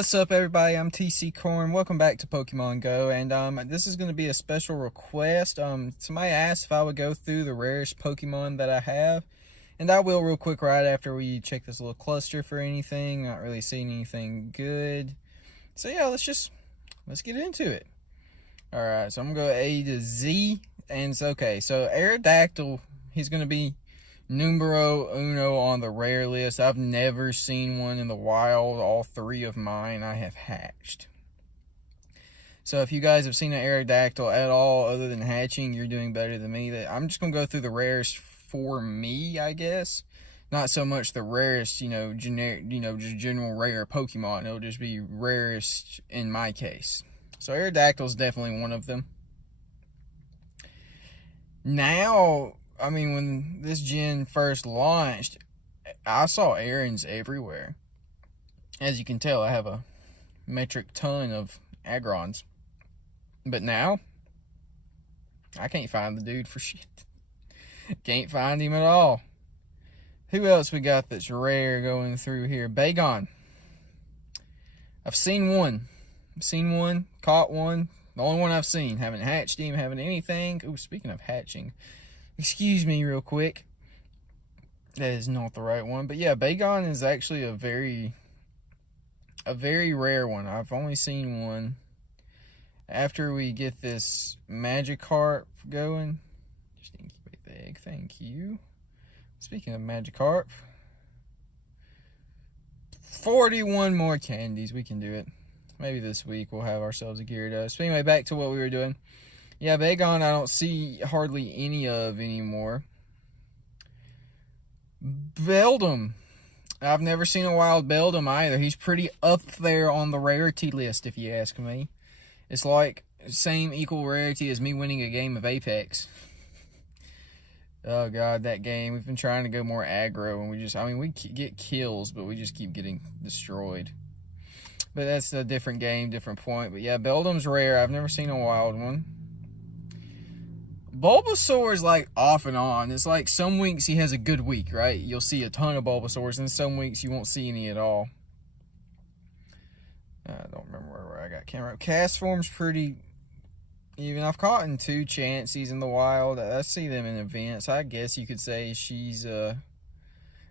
What's up, everybody? I'm TC Corn. Welcome back to Pokemon Go, and this is going to be a special request. Somebody asked if I would go through the rarest Pokemon that I have, and I will real quick right after we check this little cluster for anything. Not really seeing anything good. So yeah, let's get into it. All right, so I'm gonna go A to Z, and it's okay. So Aerodactyl, he's going to be numero uno on the rare list. I've never seen one in the wild. All three of mine I have hatched. So if you guys have seen an Aerodactyl at all other than hatching, you're doing better than me. I'm just going to go through the rarest for me, I guess. Not so much the rarest, generic, just general rare Pokemon. It'll just be rarest in my case. So Aerodactyl is definitely one of them. Now, I mean, when this gen first launched, I saw Aarons everywhere. As you can tell, I have a metric ton of Agrons. But now, I can't find the dude for shit. Can't find him at all. Who else we got that's rare going through here? Bagon. I've seen one. Caught one. The only one I've seen. Haven't hatched him, haven't anything. Ooh, speaking of hatching. Excuse me real quick. That is not the right one. But yeah, Bagon is actually a very rare one. I've only seen one. After we get this Magikarp going. Just incubate the egg. Thank you. Speaking of Magikarp. 41 more candies. We can do it. Maybe this week we'll have ourselves a Gyarados. So anyway, back to what we were doing. Yeah, Bagon I don't see hardly any of anymore. Beldum. I've never seen a wild Beldum either. He's pretty up there on the rarity list, if you ask me. It's like same equal rarity as me winning a game of Apex. Oh, God, that game. We've been trying to go more aggro, and we get kills, but we just keep getting destroyed. But that's a different game, different point. But yeah, Beldum's rare. I've never seen a wild one. Bulbasaur is like off and on. It's like some weeks he has a good week, right? You'll see a ton of Bulbasaurs, and some weeks you won't see any at all. I don't remember where I got camera. Castform's pretty even. I've caught in 2 Chanseys in the wild. I see them in events. I guess you could say she's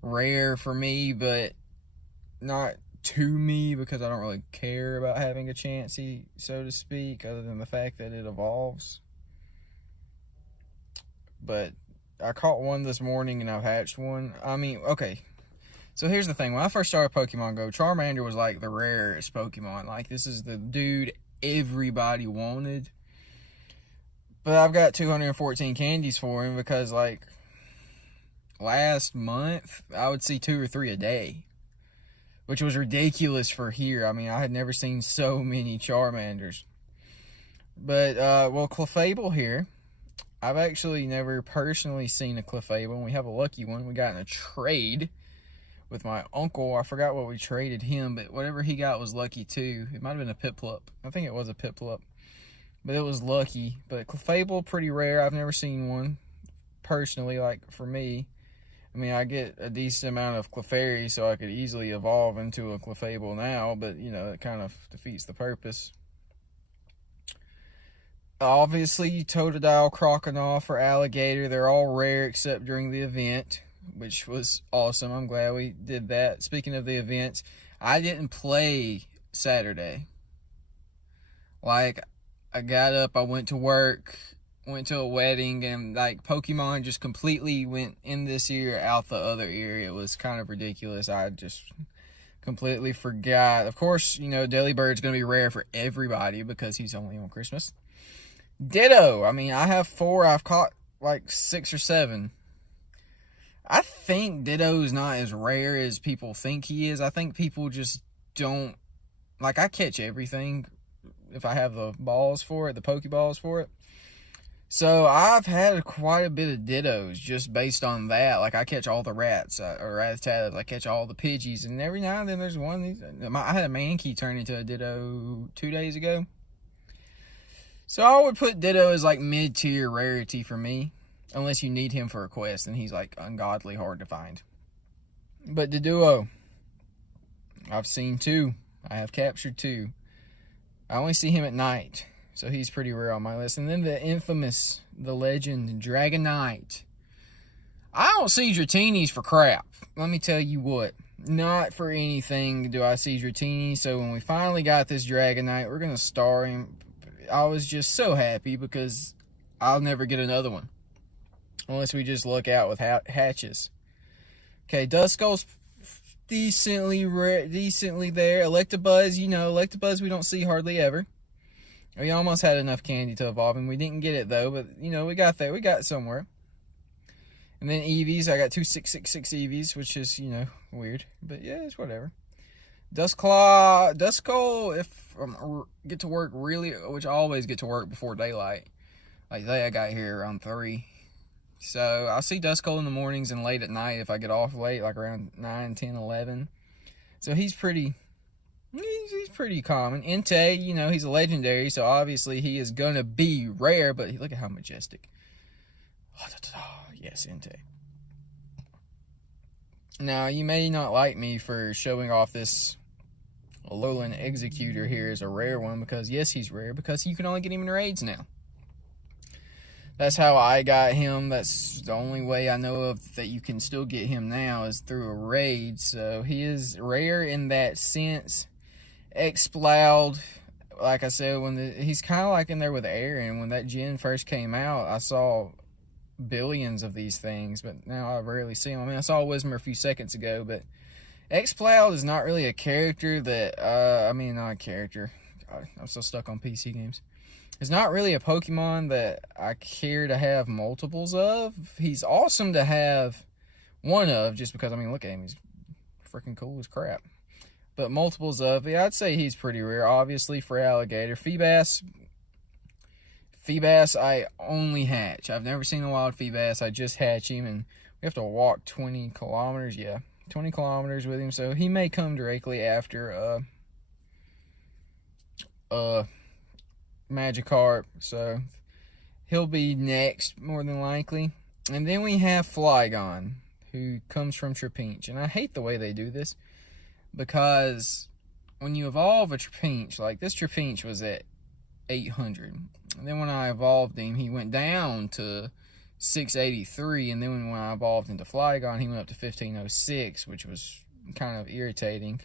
rare for me, but not to me because I don't really care about having a Chansey, so to speak, other than the fact that it evolves. But I caught one this morning and I've hatched one. I mean, okay. So here's the thing. When I first started Pokemon Go, Charmander was like the rarest Pokemon. Like, this is the dude everybody wanted. But I've got 214 candies for him because, like, last month, I would see 2 or 3 a day. Which was ridiculous for here. I mean, I had never seen so many Charmanders. But, well, Clefable here. I've actually never personally seen a Clefable, and we have a lucky one. We got in a trade with my uncle. I forgot what we traded him, but whatever he got was lucky too. It might have been a Piplup. I think it was a Piplup, but it was lucky. But Clefable, pretty rare. I've never seen one personally, like for me. I mean, I get a decent amount of Clefairy, so I could easily evolve into a Clefable now, but, it kind of defeats the purpose. Obviously, Totodile, Crocodile, or Alligator, they're all rare except during the event, which was awesome. I'm glad we did that. Speaking of the events, I didn't play Saturday. Like, I got up, I went to work, went to a wedding, and, like, Pokemon just completely went in this ear, out the other ear. It was kind of ridiculous. I just completely forgot. Of course, Delibird's going to be rare for everybody because he's only on Christmas. Ditto. I mean, I have 4. I've caught like 6 or 7. I think Ditto's not as rare as people think he is. I think people just don't... Like, I catch everything if I have the balls for it, the Pokeballs for it. So, I've had quite a bit of Dittos just based on that. Like, I catch all the rats, or Rattatatas. I catch all the Pidgeys, and every now and then there's one... I had a Mankey turn into a Ditto 2 days ago. So I would put Ditto as like mid-tier rarity for me. Unless you need him for a quest, and he's like ungodly hard to find. But the duo, I've seen 2. I have captured 2. I only see him at night, so he's pretty rare on my list. And then the infamous, the legend, Dragonite. I don't see Dratinis for crap. Let me tell you what. Not for anything do I see Dratini. So when we finally got this Dragonite, we're going to star him. I was just so happy because I'll never get another one. Unless we just look out with hatches. Okay, Duskull's decently there. Electabuzz, Electabuzz we don't see hardly ever. We almost had enough candy to evolve him. We didn't get it though, but we got there. We got somewhere. And then Eevees, I got 2 666 Eevees, which is, weird. But yeah, it's whatever. Duskull, if I get to work which I always get to work before daylight. Like today I got here around 3. So I'll see Duskull in the mornings and late at night if I get off late, like around 9, 10, 11. So he's pretty common. Entei, he's a legendary, so obviously he is going to be rare, but look at how majestic. Yes, Entei. Now, you may not like me for showing off this Alolan Executor here as a rare one, because yes, he's rare, because you can only get him in raids now. That's how I got him. That's the only way I know of that you can still get him now is through a raid. So he is rare in that sense. Exploud, like I said, he's kind of like in there with Aaron. When that gen first came out, I saw billions of these things, but now I rarely see them. I mean, I saw Whismur a few seconds ago, but Exploud is not really a character that, not a character. God, I'm so stuck on PC games. It's not really a Pokemon that I care to have multiples of. He's awesome to have one of, just because, look at him. He's freaking cool as crap. But multiples of, yeah, I'd say he's pretty rare, obviously, for Alligator. Feebas, I only hatch. I've never seen a wild Feebas. I just hatch him, and we have to walk 20 kilometers. Yeah, 20 kilometers with him, so he may come directly after Magikarp, so he'll be next more than likely. And then we have Flygon, who comes from Trapinch, and I hate the way they do this, because when you evolve a Trapinch, like this Trapinch was at 800, and then when I evolved him, he went down to 683, and then when I evolved into Flygon, he went up to 1506, which was kind of irritating.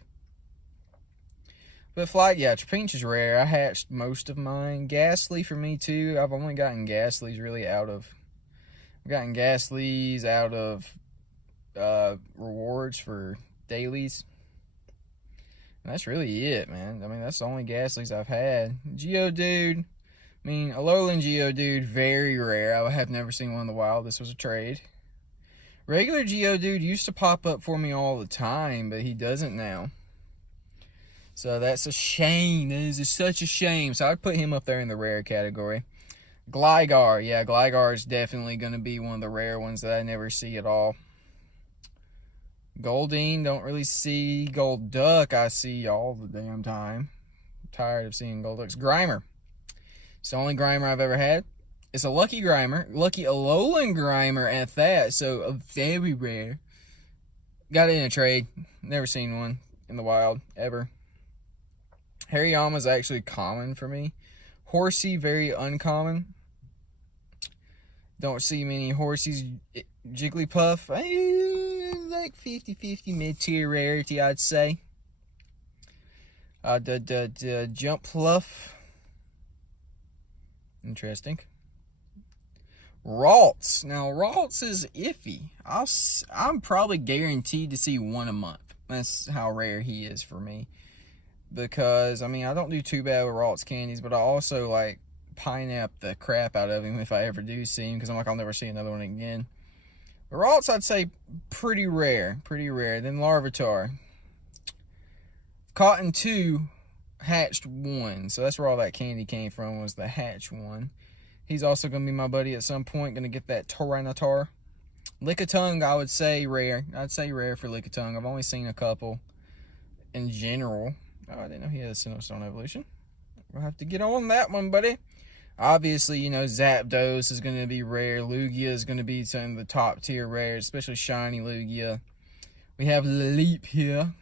But Trapinch is rare. I hatched most of mine. Ghastly for me too. I've only gotten Ghastlies really out of rewards for dailies. And that's really it, man. That's the only Ghastlies I've had. Geodude. Alolan Geodude, very rare. I have never seen one in the wild. This was a trade. Regular Geodude used to pop up for me all the time, but he doesn't now. So that's a shame. That is such a shame. So I'd put him up there in the rare category. Gligar. Yeah, Gligar is definitely going to be one of the rare ones that I never see at all. Goldeen, don't really see. Golduck, I see all the damn time. I'm tired of seeing Golducks. Grimer. It's the only Grimer I've ever had. It's a lucky Grimer. Lucky Alolan Grimer at that. So a very rare. Got it in a trade. Never seen one in the wild, ever. Hariyama's actually common for me. Horsey, very uncommon. Don't see many Horseys. Jigglypuff, like 50-50 mid-tier rarity, I'd say. Jumpluff. Interesting. Ralts. Now, Ralts is iffy. I'm probably guaranteed to see one a month. That's how rare he is for me. Because, I don't do too bad with Ralts candies, but I also, pineapple the crap out of him if I ever do see him, because I'm I'll never see another one again. But Ralts, I'd say, pretty rare. Pretty rare. Then Larvitar. Cotton 2, hatched 1. So that's where all that candy came from, was the hatch 1. He's also going to be my buddy at some point. Going to get that Tyranitar. Lickitung, I would say rare. I'd say rare for Lickitung. I've only seen a couple in general. Oh, I didn't know he had a Sinnoh evolution. We'll have to get on that one, buddy. Obviously, Zapdos is going to be rare. Lugia is going to be some of the top tier rares, especially shiny Lugia. We have Leap here.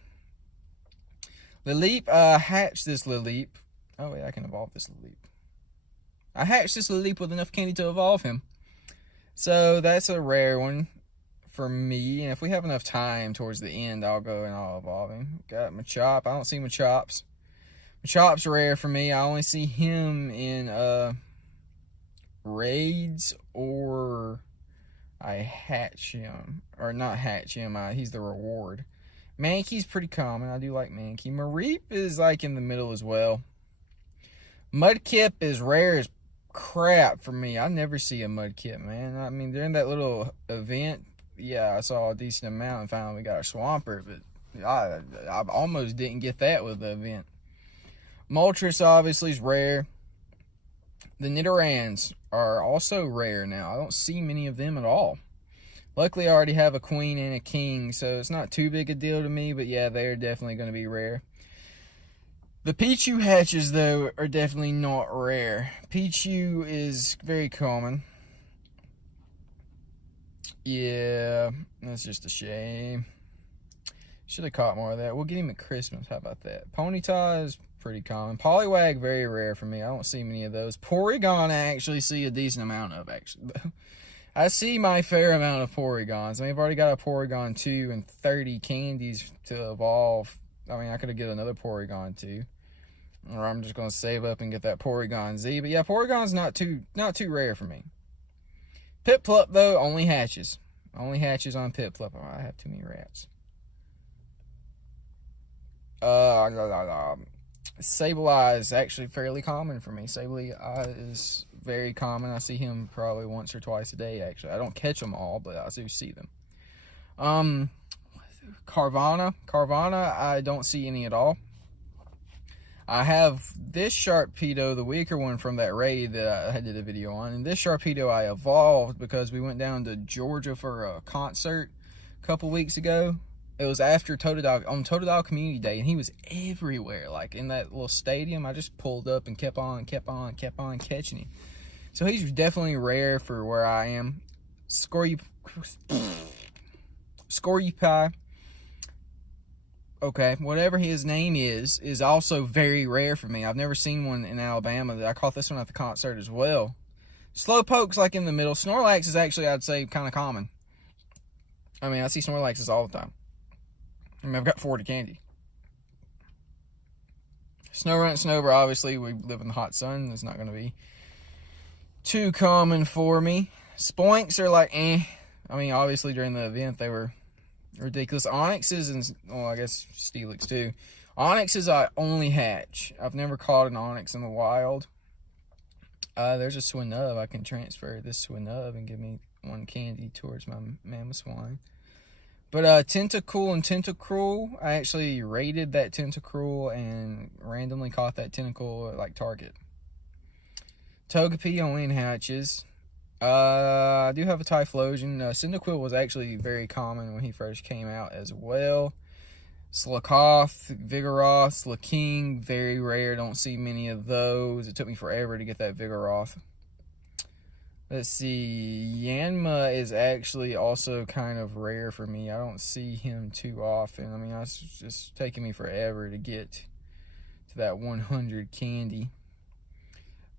Lilip, I hatched this Lilip. Oh, wait, I can evolve this Lilip. I hatched this Lilip with enough candy to evolve him. So that's a rare one for me. And if we have enough time towards the end, I'll go and I'll evolve him. Got Machop. I don't see Machops. Machop's rare for me. I only see him in raids, or I hatch him. Or not hatch him. He's the reward. Mankey's pretty common. I do like Mankey. Mareep is like in the middle as well. Mudkip is rare as crap for me. I never see a Mudkip, man. I mean, during that little event, yeah, I saw a decent amount and finally we got a Swampert, but I almost didn't get that with the event. Moltres obviously is rare. The Nidorans are also rare now. I don't see many of them at all. Luckily, I already have a queen and a king, so it's not too big a deal to me, but yeah, they're definitely going to be rare. The Pichu hatches, though, are definitely not rare. Pichu is very common. Yeah, that's just a shame. Should have caught more of that. We'll get him at Christmas. How about that? Ponyta is pretty common. Poliwag, very rare for me. I don't see many of those. Porygon, I actually see a decent amount of, actually. I see my fair amount of Porygons. I mean, I've already got a Porygon 2 and 30 candies to evolve. I mean, I could get another Porygon 2. Or I'm just going to save up and get that Porygon Z. But yeah, Porygon's not too rare for me. Piplup, though, only hatches. Only hatches on Piplup. Oh, I have too many rats. Sableye is actually fairly common for me. Sableye is very common. I see him probably once or twice a day, actually. I don't catch them all, but I do see them. Carvana, I don't see any at all. I have this Sharpedo, the weaker one from that raid that I did a video on. And this Sharpedo I evolved because we went down to Georgia for a concert a couple weeks ago. It was after Totodile, on Totodile Community Day, and he was everywhere. Like, in that little stadium, I just pulled up and kept on catching him. So he's definitely rare for where I am. Scorypie. Okay, whatever his name is also very rare for me. I've never seen one in Alabama. I caught this one at the concert as well. Slowpoke's like in the middle. Snorlax is actually, I'd say, kind of common. I mean, I see Snorlaxes all the time. I mean, I've got 40 candy. Snorunt and Snover, obviously, we live in the hot sun. It's not going to be too common for me. Spoinks are like, eh. I mean, obviously, during the event, they were ridiculous. Onyxes and, well, I guess Steelix too. Onyxes I only hatch. I've never caught an Onyx in the wild. There's a Swinub. I can transfer this Swinub and give me one candy towards my Mamoswine. But Tentacool and Tentacruel, I actually raided that Tentacruel and randomly caught that Tentacool at, like, Target. Togepi only in hatches. I do have a Typhlosion. Cyndaquil was actually very common when he first came out as well. Slakoth, Vigoroth, Slaking, very rare. Don't see many of those. It took me forever to get that Vigoroth. Let's see. Yanma is actually also kind of rare for me. I don't see him too often. I mean, it's just taking me forever to get to that 100 candy.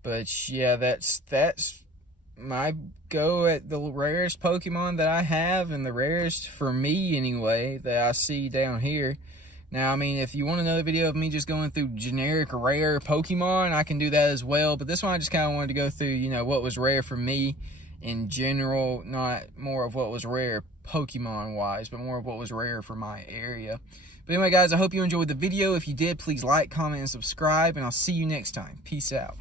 But yeah, that's my go at the rarest Pokemon that I have, and the rarest for me anyway that I see down here. Now, I mean, if you want another video of me just going through generic rare Pokemon, I can do that as well. But this one I just kind of wanted to go through, you know, what was rare for me in general, not more of what was rare Pokemon-wise, but more of what was rare for my area. But anyway, guys, I hope you enjoyed the video. If you did, please like, comment, and subscribe, and I'll see you next time. Peace out.